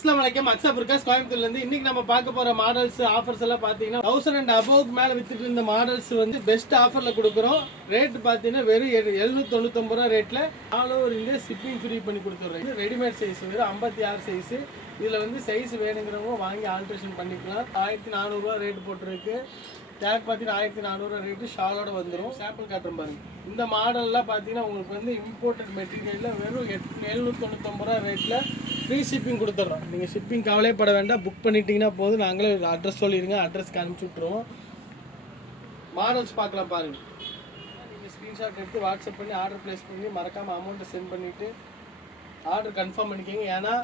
அஸ்ஸலாமு அலைக்கும். அக்ஸா புர்காஸ் கோயம்புத்தூர்ல இருந்து. இன்னைக்கு நம்ம பார்க்க போற மாடல்ஸ் ஆஃபர்ஸ் எல்லாம் பாத்தீங்கன்னா 1000 and above மேல வித்துட்டு இருந்த மாடல்ஸ் வந்து பெஸ்ட் ஆஃபர்ல கொடுக்குறோம். ரேட் பாத்தீங்கன்னா வெறும் 799 ரூபாய் ரேட்ல all over India shipping free பண்ணி கொடுத்துறோம். ரெடிமேட் சைஸ் வெறும் 56 சைஸ். இதுல வந்து சைஸ் வேணுங்கிறவங்க வாங்கி ஆல்ட்ரேஷன் பண்ணிக்கலாம். 1400 ரூபாய் ரேட் போட்டிருக்கு. டேக் பார்த்தீங்கன்னா 1400 ரேட்டு ஷாலோட வந்துடும். சாம்பிள் காட்டுறேன் பாருங்க. இந்த மாடல்லாம் பார்த்தீங்கன்னா உங்களுக்கு வந்து இம்போர்ட்டட் மெட்டீரியலில் வெறும் 799 ரூபா ரேட்டில் ஃப்ரீ ஷிப்பிங் கொடுத்துட்றோம். நீங்கள் ஷிப்பிங் கவலைப்பட வேண்டாம், புக் பண்ணிட்டீங்கன்னா போதும். நாங்களே அட்ரஸ் சொல்லிடுங்க, அட்ரஸ்க்கு அனுப்பிச்சி விட்ருவோம். மாடல்ஸ் பார்க்கலாம் பாருங்கள். நீங்கள் ஸ்க்ரீன்ஷாட் எடுத்து வாட்ஸ்அப் பண்ணி ஆர்டர் ப்ளேஸ் பண்ணி மறக்காமல் அமௌண்ட்டை சென்ட் பண்ணிவிட்டு ஆர்டர் கன்ஃபார்ம் பண்ணிக்கோங்க. ஏன்னா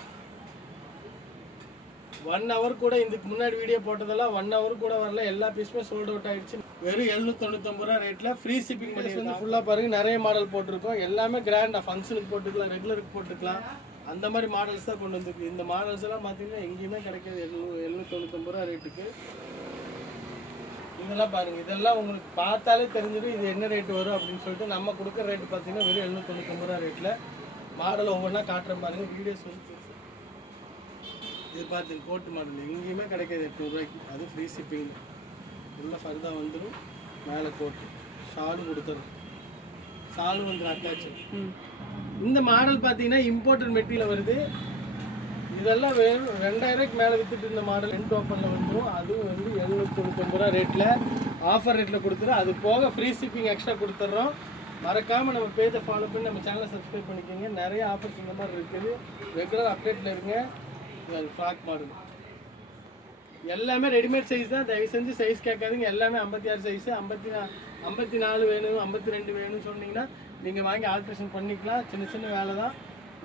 1 hour கூட இதுக்கு முன்னாடி வீடியோ போட்டதெல்லாம் 1 hour கூட வரல. எல்லா பீஸுமே சோல்ட் அவுட் ஆயிடுச்சு. வெறும் 799 ரூபா ரேட்ல ஃப்ரீ ஷிப்பிங் பண்ணி வந்து ஃபுல்லா பாருங்க. நிறைய மாடல் போட்டிருக்கோம். எல்லாமே கிராண்டா ஃபங்க்ஷனுக்கு போட்டுக்கலாம், ரெகுலருக்கு போட்டுக்கலாம். அந்த மாதிரி மாடல்ஸ் தான் கொண்டு வந்துருக்கு. இந்த மாடல்ஸ் எல்லாம் பார்த்தீங்கன்னா எங்கேயுமே கிடைக்காது 799 ரூபா ரேட்டுக்கு. இதெல்லாம் பாருங்க. இதெல்லாம் உங்களுக்கு பார்த்தாலே தெரிஞ்சிடும் இது என்ன ரேட் வரும் அப்படின்னு சொல்லிட்டு. நம்ம கொடுக்குற ரேட்டு பார்த்தீங்கன்னா வெறும் 799 ரூபா ரேட்ல மாடல் ஒவ்வொன்றா காட்டுறேன் பாருங்க. வீடியோஸ் வந்து இது பார்த்து கோட்டு மாடல் எங்கேயுமே கிடைக்காது 800 ரூபாய்க்கு. அது ஃப்ரீ ஷிப்பிங். உள்ள ஃபர்தா வந்துடும், மேலே கோட்டு ஷாலும் கொடுத்துரும். ஷாலும் வந்து அட்டாச்சு. இந்த மாடல் பார்த்தீங்கன்னா இம்போர்ட்டட் மெட்டீரியல் வருது. இதெல்லாம் வெறும் 2000 ரூபாய்க்கு மேலே வித்துட்டு இருந்த மாடல் ரெண்ட் ஓப்பனில் வந்துடும். அதுவும் வந்து 799 ரூபா ரேட்டில் ஆஃபர் ரேட்டில் கொடுத்துரும். அது போக ஃப்ரீ ஷிப்பிங் எக்ஸ்ட்ரா கொடுத்துட்றோம். மறக்காமல் நம்ம பேஜை ஃபாலோ பண்ணி நம்ம சேனலை சப்ஸ்கிரைப் பண்ணிக்கோங்க. நிறைய ஆஃபர்ஸ் இந்த மாதிரி இருக்குது. ரெகுலர் அப்டேட்டில் இருங்க. ஃப்ராக் மாடல் எல்லாமே ரெடிமேட் சைஸ் தான். தயவு செஞ்சு சைஸ் கேட்காதீங்க. எல்லாமே 56 சைஸு. 54 வேணும், 52 வேணும்னு சொன்னீங்கன்னா நீங்கள் வாங்கி ஆல்ட்ரேஷன் பண்ணிக்கலாம். சின்ன சின்ன வேலை தான்.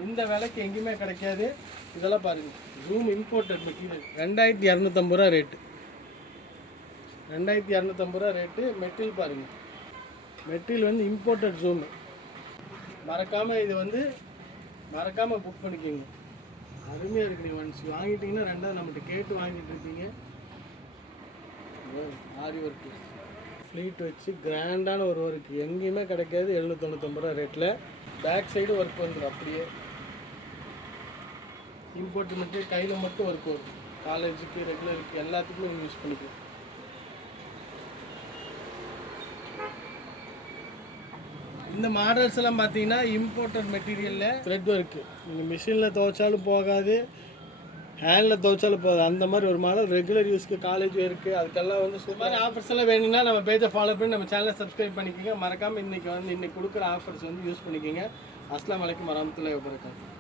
இந்த வேலைக்கு எங்கேயுமே கிடைக்காது. இதெல்லாம் பாருங்கள். ஜூம் இம்போர்ட்டட் மெட்டீரியல் 2250 ரூபா ரேட்டு. 2250 ரூபா ரேட்டு. மெட்டீரியல் பாருங்கள். மெட்டீரியல் வந்து இம்போர்ட்டட் ஜூம். மறக்காமல் இது வந்து மறக்காமல் புக் பண்ணிக்கோங்க. அருமையாக இருக்குது. நீங்கள் ஒன்ஸ் வாங்கிட்டீங்கன்னா ரெண்டாவது நம்மகிட்ட கேட்டு வாங்கிட்டு இருக்கீங்க. ஆரி ஒர்க்கு ஃப்ளீட் வச்சு கிராண்டான ஒரு ஒர்க்கு எங்கேயுமே கிடைக்காது 799 ரூபா ரேட்டில். பேக் சைடு ஒர்க் வந்துடும். அப்படியே இம்போர்ட் மட்டும் கையில் மட்டும் ஒர்க் வரும். காலேஜுக்கு ரெகுலருக்கு எல்லாத்துக்குமே யூஸ் பண்ணிக்கலாம். இந்த மாடல்ஸ் எல்லாம் பார்த்தீங்கன்னா இம்போர்ட்டட் மெட்டீரியலில் த்ரெட் ஒர்க்கு. நீங்கள் மிஷினில் துவைச்சாலும் போகாது, ஹேண்டில் துவைச்சாலும் போகாது. அந்த மாதிரி ஒரு மாடல் ரெகுலர் யூஸ்க்கு காலேஜ் இருக்குது. அதுக்கெல்லாம் வந்து சுமார் ஆஃபர்ஸ் எல்லாம் வேணும்னா நம்ம பேஜை ஃபாலோ பண்ணி நம்ம சேனலை சப்ஸ்கிரைப் பண்ணிக்கோங்க. மறக்காமல் இன்றைக்கி கொடுக்குற ஆஃபர்ஸ் வந்து யூஸ் பண்ணிக்கோங்க. அஸ்ஸலாமு அலைக்கும் வரஹ்மத்துல்லாஹி வபரகாத்துஹு.